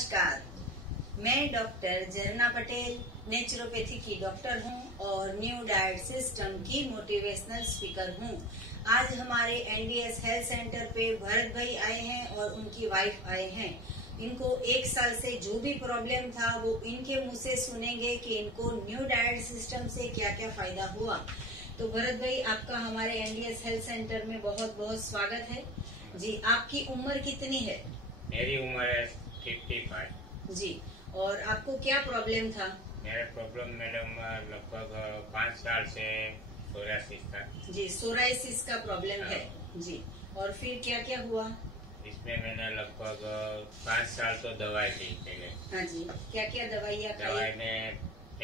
नमस्कार, मैं डॉक्टर झरना पटेल नेचुरोपैथी की डॉक्टर हूं और न्यू डाइट सिस्टम की मोटिवेशनल स्पीकर हूं। आज हमारे एनडीएस हेल्थ सेंटर पे भरत भाई आए हैं और उनकी वाइफ आए हैं। इनको 1 साल से जो भी प्रॉब्लम था वो इनके मुंह से सुनेंगे कि इनको न्यू डाइट सिस्टम से क्या क्या फायदा हुआ। तो भरत भाई, आपका हमारे एनडीएस हेल्थ सेंटर में बहुत बहुत स्वागत है जी। आपकी उम्र कितनी है? मेरी उम्र है 55 जी। और आपको क्या प्रॉब्लम था? मेरा प्रॉब्लम मैडम लगभग 5 साल से सोरायसिस था जी। सोरायसिस का प्रॉब्लम है जी। और फिर क्या क्या हुआ? इसमें मैंने लगभग 5 साल तो दवाई ली पहले। हाँ जी। क्या क्या दवाइयाँ खाई? दवाई में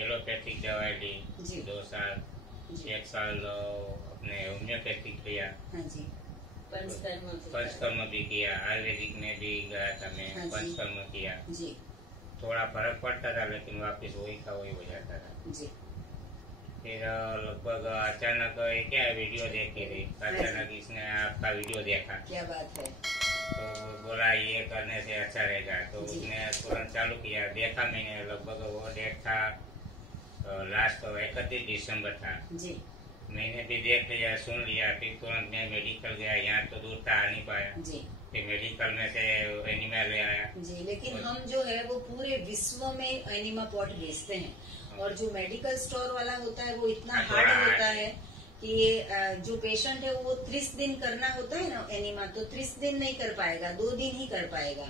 एलोपैथिक दवाई ली जी। 2 साल जी। 1 साल अपने होम्योपैथिक लिया। हाँ जी। पंचकर्म भी किया, आयुर्वेदिक में भी गया था मैं। हाँ जी। पंचकर्म किया जी। थोड़ा फर्क पड़ता था लेकिन वापस वही का वही हो जाता था जी। फिर लगभग अचानक क्या वीडियो देख के रही, अचानक इसने आपका वीडियो देखा। क्या बात है। तो बोला ये करने से अच्छा रहेगा, तो जी। उसने तुरंत चालू किया। देखा मैंने, लगभग वो डेट था लास्ट 31 दिसंबर था जी। मैंने भी देख लिया, सुन लिया। फिर तुरंत मैं मेडिकल गया, यहाँ तो दूर था, आ नहीं पाया। जी। फिर मेडिकल में से एनिमा ले आया जी। लेकिन हम जो है वो पूरे विश्व में एनिमा पॉट बेचते हैं और जो मेडिकल स्टोर वाला होता है वो इतना हार्ड होता है कि ये जो पेशेंट है वो 30 दिन करना होता है ना एनिमा, तो 30 दिन नहीं कर पाएगा, 2 दिन ही कर पाएगा।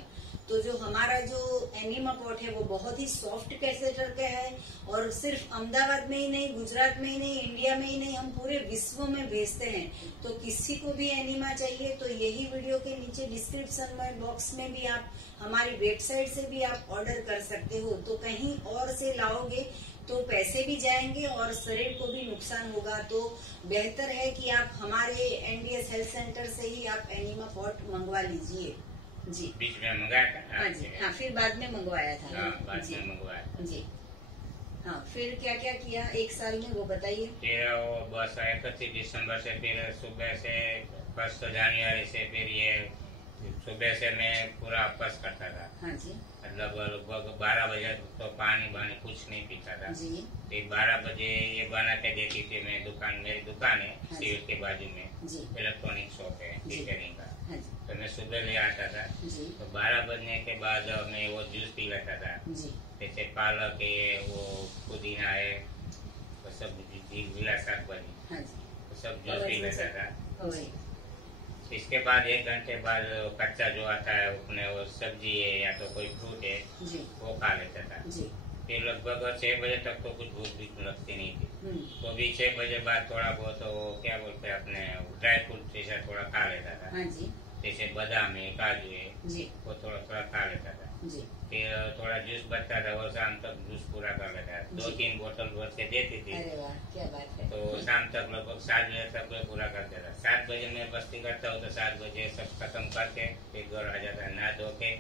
तो जो हमारा जो एनिमा पॉट है वो बहुत ही सॉफ्ट कैसेटर का है और सिर्फ अहमदाबाद में ही नहीं, गुजरात में ही नहीं, इंडिया में ही नहीं, हम पूरे विश्व में भेजते हैं। तो किसी को भी एनिमा चाहिए तो यही वीडियो के नीचे डिस्क्रिप्शन में बॉक्स में भी आप हमारी वेबसाइट से भी आप ऑर्डर कर सकते हो। तो कहीं और से लाओगे तो पैसे भी जाएंगे और शरीर को भी नुकसान होगा। तो बेहतर है कि आप हमारे एनडीएस हेल्थ सेंटर से ही आप एनिमा पॉट मंगवा लीजिए जी। बीच में मंगाया था। हाँ जी। हाँ, फिर बाद में मंगवाया था। हाँ, बाद जी। में मंगवाया जी। हाँ, फिर क्या क्या किया 1 साल में वो बताइए। फिर वो बस 31 दिसंबर से फिर सुबह से 1 जनवरी से फिर ये सुबह से मैं पूरा अपस करता था। हाँ जी। मतलब लगभग 12 बजे तो पानी वानी कुछ नहीं पीता था जी। फिर 12 बजे ये बना के देती थी। मैं दुकान, मेरी दुकान है हाँ सिविल के बाजू में, जी। इलेक्ट्रॉनिक शॉप है रिपेयरिंग का। हाँ जी। तो मैं सुबह ले आता था। जी। तो 12 बजने के बाद मैं वो जूस पी लेता था। जी। जैसे पालक है, वो पुदीना है, वो सब गीला साग भाजी, हाँ जी। वो सब जूस पी लेता था। जी। इसके बाद 1 घंटे बाद कच्चा जो आता है उसमें वो सब्जी है या तो कोई फ्रूट है जी। वो खा लेता था। जी। फिर लगभग 6 बजे तक तो कुछ भूख भी लगती नहीं थी। तो भी 6 बजे बाद थोड़ा बहुत वो क्या बोलते हैं अपने ड्राई फ्रूट जैसा थोड़ा खा लेता था। हाँ जी। जैसे बादाम है, काजू है, जी। वो थोड़ा थोड़ा खा लेता था। जी। फिर थोड़ा जूस बचता था, वो शाम तक जूस पूरा कर लेता था। 2-3 बोतल भर के देती थी। अरे वाह, क्या बात है। तो शाम तक लगभग 7 बजे तक मैं पूरा कर देता। 7 बजे मैं बस्ती करता हूँ तो 7 बजे सब खत्म करके फिर घर आ जाता, नहा धो के।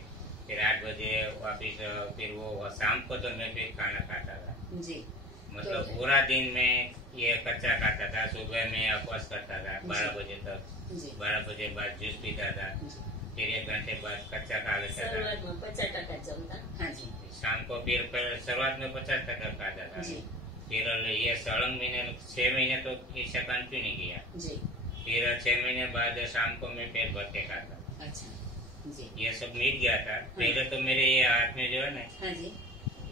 फिर 8 बजे वापिस फिर वो शाम को तो मैं फिर खाना खाता था जी। मतलब तो पूरा दिन में ये कच्चा खाता था। सुबह में उपवास करता था 12 बजे तक। जी। 12 बजे बाद जूस पीता था। फिर 1 घंटे बाद कच्चा खा लेता था। 50% जमता। हाँ जी। शाम को फिर शुरुआत में 50% खाता था। जी। फिर ये सड़ंग महीने 6 महीने तो इसे कंटिन्यू किया। जी। फिर 6 महीने बाद शाम को मैं पेट भर के खाता। अच्छा जी। ये सब मिट गया था। पहले तो मेरे ये हाथ में जो है ना, हाँ जी।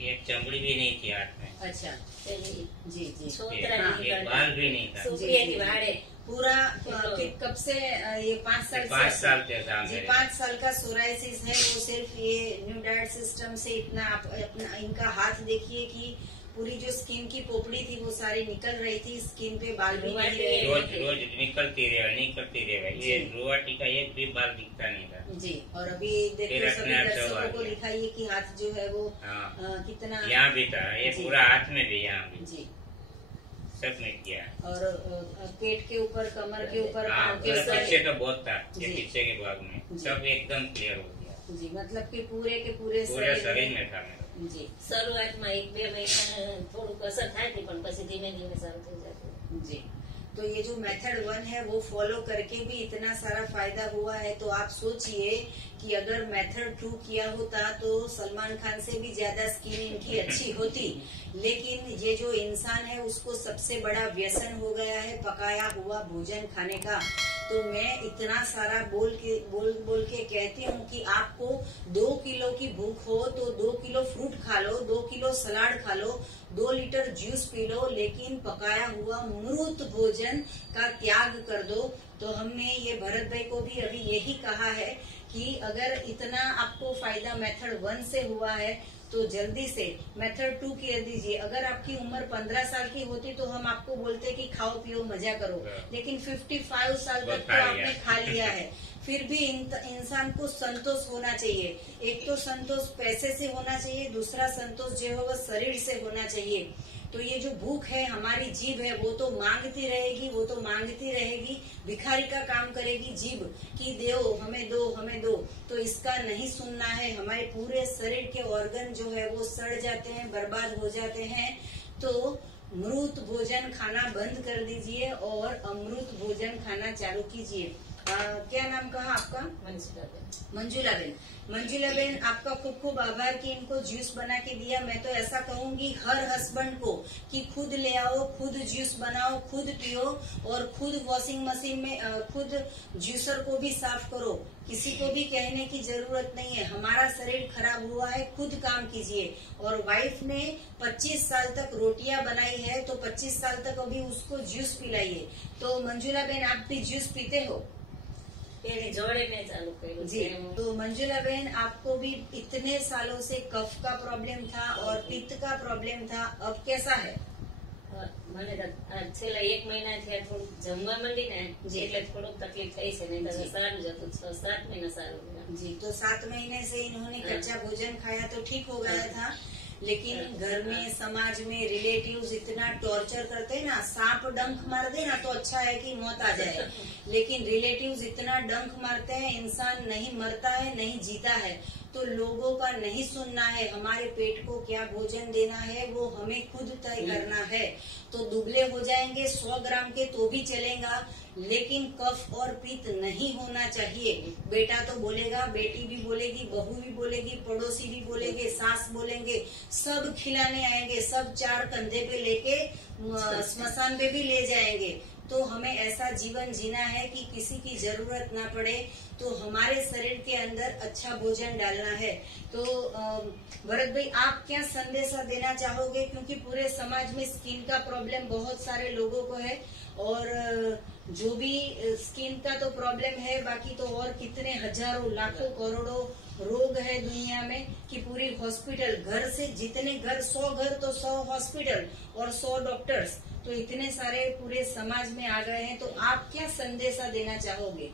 एक चमड़ी भी नहीं थी हाथ में। अच्छा जी। जी। एक बाल भी नहीं था। पूरा कब से ये 5 साल 5 साल थे जी। 5 साल का सोरायसिस है वो। सिर्फ ये न्यू डाइट सिस्टम से इतना अपना इनका हाथ देखिए कि पूरी जो स्किन की पोपड़ी थी वो सारी निकल रही थी, स्किन पे बाल भी नहीं रहे। रोज निकलती रहे। ये रुआटी का एक भी बाल दिखता नहीं था जी। और अभी देखो सभी दर्शकों को दिखाइए कि हाथ जो है वो कितना यहाँ भी था। ये पूरा हाथ में भी, यहाँ भी जी सब मिट गया। और पेट के ऊपर, कमर के ऊपर, पीछे तो बहुत था, पीछे के भाग में सब एकदम क्लियर हो गया जी। मतलब कि पूरे के पूरे शरीर में था मेरा जी। શરૂઆતમાં 1-2 મહિના થોડુંક અસર થાય પણ પછી ધીમે ધીમે સારું થઈ જતું जी। तो ये जो मेथड 1 है वो फॉलो करके भी इतना सारा फायदा हुआ है, तो आप सोचिए कि अगर मेथड 2 किया होता तो सलमान खान से भी ज्यादा स्किन इनकी अच्छी होती। लेकिन ये जो इंसान है उसको सबसे बड़ा व्यसन हो गया है पकाया हुआ भोजन खाने का। तो मैं इतना सारा बोल के कहती हूँ कि आपको 2 किलो की भूख हो तो 2 किलो फ्रूट खा लो, 2 किलो सलाद खा लो, 2 लीटर जूस पी लो, लेकिन पकाया हुआ मृत भोजन का त्याग कर दो। तो हमने ये भरत भाई को भी अभी यही कहा है कि अगर इतना आपको फायदा मेथड 1 से हुआ है तो जल्दी से मेथड 2 कर दीजिए। अगर आपकी उम्र 15 साल की होती तो हम आपको बोलते कि खाओ पियो मजा करो, लेकिन 55 साल तक तो आपने खा लिया है। फिर भी इंसान को संतोष होना चाहिए। एक तो संतोष पैसे से होना चाहिए, दूसरा संतोष जो है वो शरीर से होना चाहिए। तो ये जो भूख है हमारी जीभ है वो तो मांगती रहेगी, वो तो मांगती रहेगी, भिखारी का काम करेगी जीभ कि दो हमें दो हमें दो। तो इसका नहीं सुनना है। हमारे पूरे शरीर के ऑर्गन जो है वो सड़ जाते हैं, बर्बाद हो जाते हैं। तो मृत भोजन खाना बंद कर दीजिए और अमृत भोजन खाना चालू कीजिए। क्या नाम कहा आपका? मंजुला बेन। मंजुला बेन, आपका खूब खूब आभार कि इनको जूस बना के दिया। मैं तो ऐसा कहूंगी हर हस्बैंड को कि खुद ले आओ, खुद जूस बनाओ, खुद पियो और खुद वॉशिंग मशीन में खुद जूसर को भी साफ करो। किसी को भी कहने की जरूरत नहीं है। हमारा शरीर खराब हुआ है, खुद काम कीजिए। और वाइफ ने 25 साल तक रोटियां बनाई है तो 25 साल तक अभी उसको जूस पिलाइए। तो मंजुला बेन, आप भी जूस पीते हो? जोड़े में चालू करो जी। तो मंजुला बहन, आपको भी इतने सालों से कफ का प्रॉब्लम था और पित्त का प्रॉब्लम था, अब कैसा है? મને છેલ્લા 1 મહિનાથી થોડું જમવા માંડી ને એટલે થોડુંક તકલીફ થઈ છે, નહીં તો સારું જ હતું। 6-7 મહિના સારું ગયા। जी, तो 7 महीने से इन्होंने कच्चा भोजन खाया तो ठीक हो गया था, लेकिन घर में समाज में रिलेटिव्स इतना टॉर्चर करते हैं ना, सांप डंक मार दे ना तो अच्छा है कि मौत आ जाए, लेकिन रिलेटिव्स इतना डंक मारते हैं, इंसान नहीं मरता है नहीं जीता है। तो लोगों का नहीं सुनना है। हमारे पेट को क्या भोजन देना है वो हमें खुद तय करना है। तो दुबले हो जाएंगे 100 ग्राम के तो भी चलेगा, लेकिन कफ और पित्त नहीं होना चाहिए। बेटा तो बोलेगा, बेटी भी बोलेगी, बहू भी बोलेगी, पड़ोसी भी बोलेंगे, सास बोलेंगे, सब खिलाने आएंगे, सब 4 कंधे पे लेके स्मशान पे भी ले जाएंगे। तो हमें ऐसा जीवन जीना है कि किसी की जरूरत ना पड़े। तो हमारे शरीर के अंदर अच्छा भोजन डालना है। तो भरत भाई, आप क्या संदेशा देना चाहोगे? क्योंकि पूरे समाज में स्किन का प्रॉब्लम बहुत सारे लोगों को है, और जो भी स्किन का तो प्रॉब्लम है, बाकी तो और कितने हजारों लाखों करोड़ों रोग है दुनिया में कि पूरी हॉस्पिटल, घर से जितने घर, 100 घर तो 100 हॉस्पिटल और 100 डॉक्टर्स, तो इतने सारे पूरे समाज में आ गए हैं। तो आप क्या संदेशा देना चाहोगे?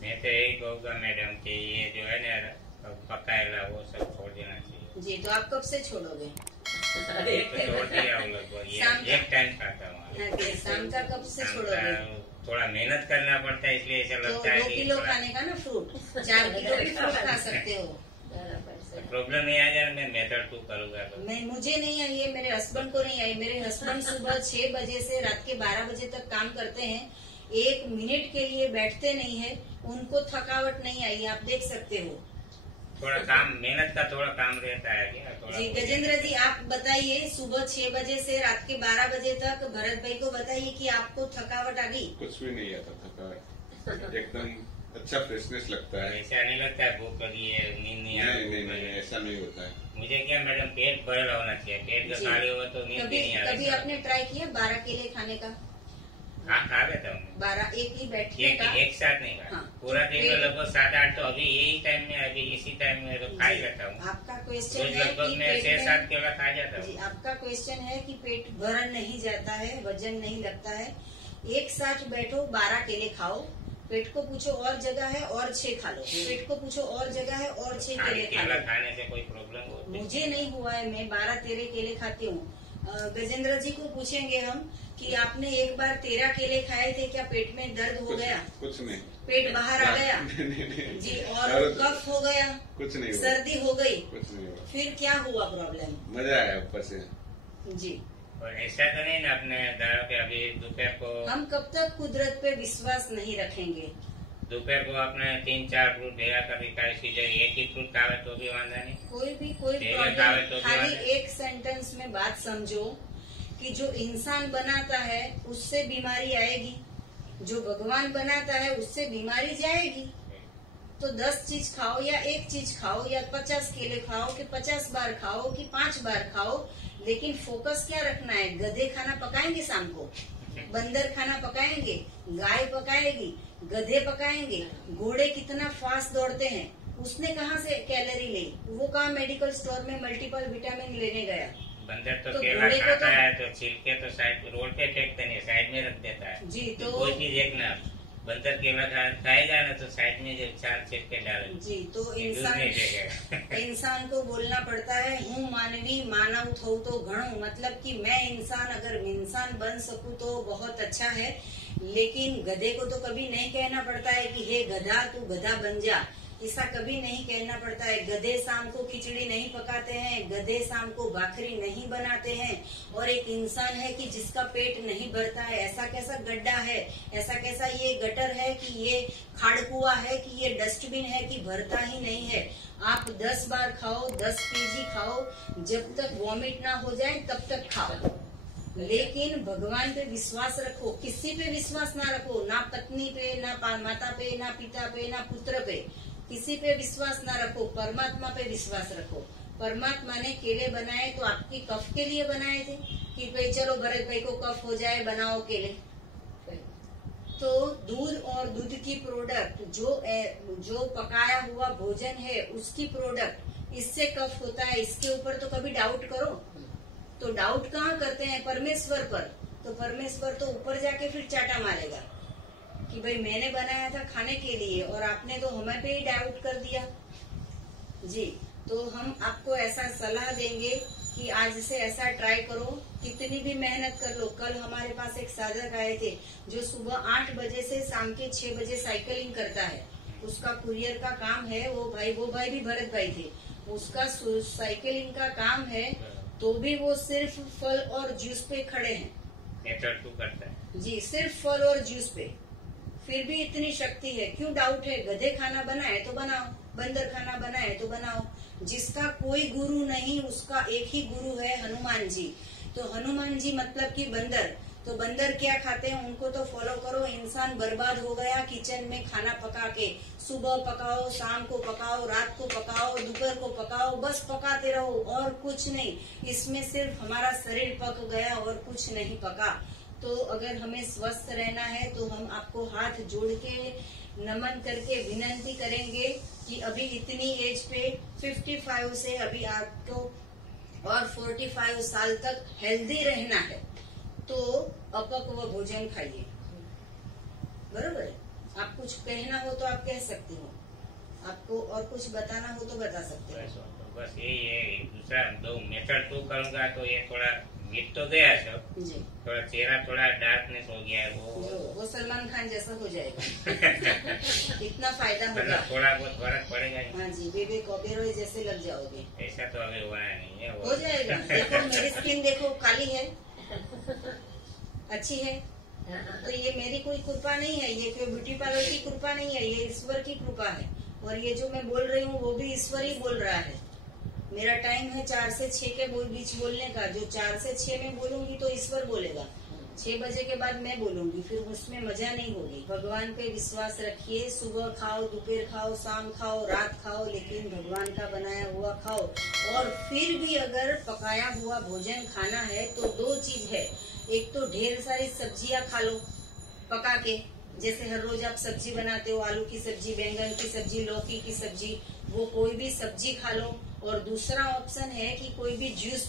मैं तो यही कहूँगा मैडम कि ये जो है ना पकाएला वो सब छोड़ देना चाहिए। जी, तो आप कब से छोड़ोगे? तो छोड़ दिया हूँ लगभग, एक टाइम खाता हूँ। शाम का कब से छोड़ोगे? थोड़ा मेहनत करना पड़ता है, इसलिए ऐसा लगता है। 2 किलो खाने का ना फ्रूट, 4 किलो भी फ्रूट खा सकते हो। प्रॉब्लम नहीं आ जाए, मैं मेथड 2 करूँगा। मैं मुझे नहीं आई है, मेरे हस्बैंड को नहीं आई। मेरे हस्बैंड सुबह 6 बजे से रात के 12 बजे तक काम करते हैं, 1 मिनट के लिए बैठते नहीं है, उनको थकावट नहीं आई। आप देख सकते हो। थोड़ा काम, मेहनत का थोड़ा काम रहता है क्या? जी गजेंद्र जी, आप बताइए, सुबह 6 बजे से रात के 12 बजे तक भरत भाई को बताइए कि आपको थकावट आ गई? कुछ भी नहीं आता थकावट, एकदम अच्छा फ्रेशनेस लगता है। ऐसा नहीं लगता है भूख लगी है, नींद नहीं आ रही? नहीं, ऐसा नहीं होता है। मुझे क्या मैडम, पेट भरा होना चाहिए। पेट का खाली हुआ तो नींद नहीं आ रही। कभी आपने ट्राई किया 12 केले खाने का? हाँ, खा लेता हूँ। 12 एक ही बैठने का? एक साथ नहीं खा। हाँ, पूरा दिन में लगभग 7-8 तो अभी यही टाइम में, अभी इसी टाइम में तो खा ही लेता हूँ। आपका क्वेश्चन है लगभग कि मैं 6-7 केला खा जाता हूँ। आपका क्वेश्चन है कि पेट भर नहीं जाता है, वजन नहीं लगता है। एक साथ बैठो, 12 केले खाओ, पेट को पूछो और जगह है और 6 खा लो, पेट को पूछो और जगह है और 6 केले खा लो। खाने से कोई प्रॉब्लम होती? मुझे नहीं हुआ है, मैं 12-13 केले खाती हूँ। गजेंद्र जी को पूछेंगे हम कि आपने एक बार 13 केले खाए थे, क्या पेट में दर्द हो गया? कुछ नहीं। पेट बाहर आ गया? नहीं। जी, और कफ हो गया? कुछ नहीं हुआ। सर्दी हो गई? कुछ नहीं हुआ। फिर क्या हुआ प्रॉब्लम? मजा आया ऊपर से। जी, और ऐसा तो नहीं ना अपने दारों के अभी दोपहर को हम कब तक कुदरत पे विश्वास नहीं रखेंगे? दोपहर को अपने 3-4 फ्रूट भेगा कभी खाए सीजन एक ही फ्रूट खावे तो भी वांधा नहीं। कोई ठीक है, प्रॉब्लम। खावे तो भी खाली वांधा। एक सेंटेंस में बात समझो कि जो इंसान बनाता है उससे बीमारी आएगी, जो भगवान बनाता है उससे बीमारी जाएगी। तो 10 चीज खाओ या एक चीज खाओ या 50 केले खाओ कि 50 बार खाओ कि 5 बार खाओ, लेकिन फोकस क्या रखना है? गधे खाना पकाएंगे शाम को, बंदर खाना पकाएंगे, गाय पकाएगी, गधे पकाएंगे। घोड़े कितना फास्ट दौड़ते हैं, उसने कहाँ से कैलोरी ली? वो कहाँ मेडिकल स्टोर में मल्टीपल विटामिन लेने गया? बंदर तो तो केला घोड़े को खाता तो- है तो छिलके तो साइड रोड पे फेंकते नहीं, साइड में रख देता है। जी, तो कोई चीज देखना, बंदर केला खाएगा ना तो साइड में जो 4 छिलके डाले जी, तो दूध नहीं फेंकेगा। इंसान को बोलना पड़ता है हूँ मानवी मानव थो तो घणो, मतलब कि मैं इंसान, अगर इंसान बन सकूं तो बहुत अच्छा है। लेकिन गधे को तो कभी नहीं कहना पड़ता है कि हे गधा तू गधा बन जा, ऐसा कभी नहीं कहना पड़ता है। गधे शाम को खिचड़ी नहीं पकाते हैं, गधे शाम को भाखरी नहीं बनाते हैं। और एक इंसान है कि जिसका पेट नहीं भरता है। ऐसा कैसा गड्ढा है, ऐसा कैसा ये गटर है कि ये खाड़ कुआ है कि ये डस्टबिन है कि भरता ही नहीं है। आप 10 बार खाओ, 10 केजी खाओ, जब तक वॉमिट ना हो जाए तब तक खाओ, लेकिन भगवान पे विश्वास रखो। किसी पे विश्वास ना रखो, ना पत्नी पे, ना माता पे, ना पिता पे, ना पुत्र पे, किसी पे विश्वास ना रखो। परमात्मा पे विश्वास रखो। परमात्मा ने केले बनाए तो आपकी कफ के लिए बनाए थे कि भाई चलो भरत भाई को कफ हो जाए, बनाओ केले। तो दूध और दूध की प्रोडक्ट जो पकाया हुआ भोजन है उसकी प्रोडक्ट, इससे कफ होता है। इसके ऊपर तो कभी डाउट करो? तो डाउट कहाँ करते हैं? परमेश्वर पर। तो परमेश्वर तो ऊपर जाके फिर चाटा मारेगा कि भाई मैंने बनाया था खाने के लिए और आपने तो हमें पे ही डाउट कर दिया। जी, तो हम आपको ऐसा सलाह देंगे कि आज से ऐसा ट्राई करो, कितनी भी मेहनत कर लो। कल हमारे पास एक साधक आए थे जो सुबह 8 बजे से शाम के 6 बजे साइकिलिंग करता है। उसका कुरियर का काम है। वो भाई भी भरत भाई थे। उसका साइकिलिंग का काम है, तो भी वो सिर्फ फल और जूस पे खड़े हैं। नेचर टू करता है जी, सिर्फ फल और जूस पे, फिर भी इतनी शक्ति है। क्यों डाउट है? गधे खाना बनाए तो बनाओ, बंदर खाना बनाए तो बनाओ। जिसका कोई गुरु नहीं, उसका एक ही गुरु है, हनुमान जी। तो हनुमान जी मतलब कि बंदर। तो बंदर क्या खाते हैं उनको तो फॉलो करो। इंसान बर्बाद हो गया किचन में खाना पका के। सुबह पकाओ, शाम को पकाओ, रात को पकाओ, दोपहर को पकाओ, बस पकाते रहो और कुछ नहीं। इसमें सिर्फ हमारा शरीर पक गया और कुछ नहीं पका। तो अगर हमें स्वस्थ रहना है तो हम आपको हाथ जोड़ के नमन करके विनती करेंगे कि अभी इतनी एज पे 55 से अभी आपको और 45 साल तक हेल्दी रहना है, तो अपक्व भोजन खाइए। बरोबर है? आप कुछ कहना हो तो आप कह सकते हो, आपको और कुछ बताना हो तो बता सकते हो। बस यही है। दूसरा दो मेथड टू करूंगा तो ये थोड़ा गिट तो गया सब, जी, थोड़ा चेहरा थोड़ा डार्कनेस हो गया है वो सलमान खान जैसा हो जाएगा। इतना फायदा होगा। मतलब थोड़ा बहुत फर्क पड़ेगा ही। हाँ जी, बेबी कॉबेरॉय जैसे लग जाओगे। ऐसा तो अभी हुआ नहीं है। हो जाएगा। देखो मेरी स्किन देखो, काली है, अच्छी है। तो ये मेरी कोई कृपा नहीं है, ये कोई ब्यूटी पार्लर की कृपा नहीं है, ये ईश्वर की कृपा है। और ये जो मैं बोल रही हूँ वो भी ईश्वर ही बोल रहा है। मेरा टाइम है 4 से 6 के बीच बोलने का। जो 4 से 6 में बोलूंगी तो ईश्वर बोलेगा। 6 बजे के बाद मैं बोलूंगी, फिर उसमें मजा नहीं होगी। भगवान पे विश्वास रखिए। सुबह खाओ, दोपहर खाओ, शाम खाओ, रात खाओ, लेकिन भगवान का बनाया हुआ खाओ। और फिर भी अगर पकाया हुआ भोजन खाना है तो 2 चीज है। एक तो ढेर सारी सब्जियां खा लो पका के, जैसे हर रोज आप सब्जी बनाते हो, आलू की सब्जी, बैंगन की सब्जी, लौकी की सब्जी, वो कोई भी सब्जी खा लो। और दूसरा ऑप्शन है कि कोई भी जूस,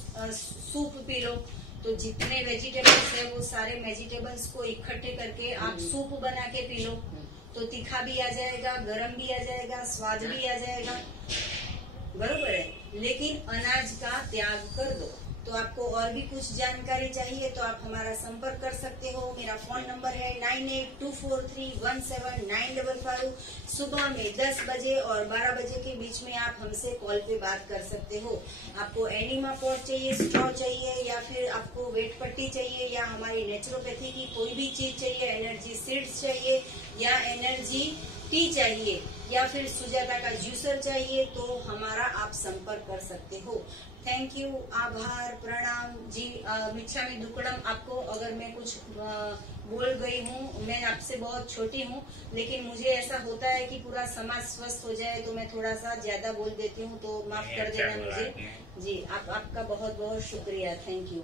सूप पी लो। तो जितने वेजिटेबल्स है वो सारे वेजिटेबल्स को इकट्ठे करके आप सूप बना के पी लो। तो तीखा भी आ जाएगा, गरम भी आ जाएगा, स्वाद भी आ जाएगा। बरोबर है? लेकिन अनाज का त्याग कर दो। तो आपको और भी कुछ जानकारी चाहिए तो आप हमारा संपर्क कर सकते हो। मेरा फोन नंबर है 9824317955। सुबह में 10 बजे और 12 बजे के बीच में आप हमसे कॉल पे बात कर सकते हो। आपको एनिमा पॉट चाहिए, स्ट्रॉ चाहिए, या फिर आपको वेट पट्टी चाहिए, या हमारी नेचुरोपैथी की कोई भी चीज चाहिए, एनर्जी सीड्स चाहिए, या एनर्जी टी चाहिए, या फिर सुजाता का जूसर चाहिए, तो हमारा आप संपर्क कर सकते हो। थैंक यू, आभार, प्रणाम जी। मिच्छामी दुक्कडम। आपको अगर मैं कुछ बोल गई हूँ, मैं आपसे बहुत छोटी हूँ, लेकिन मुझे ऐसा होता है कि पूरा समाज स्वस्थ हो जाए तो मैं थोड़ा सा ज्यादा बोल देती हूँ, तो माफ कर देना मुझे जी। आपका बहुत बहुत शुक्रिया। Thank you.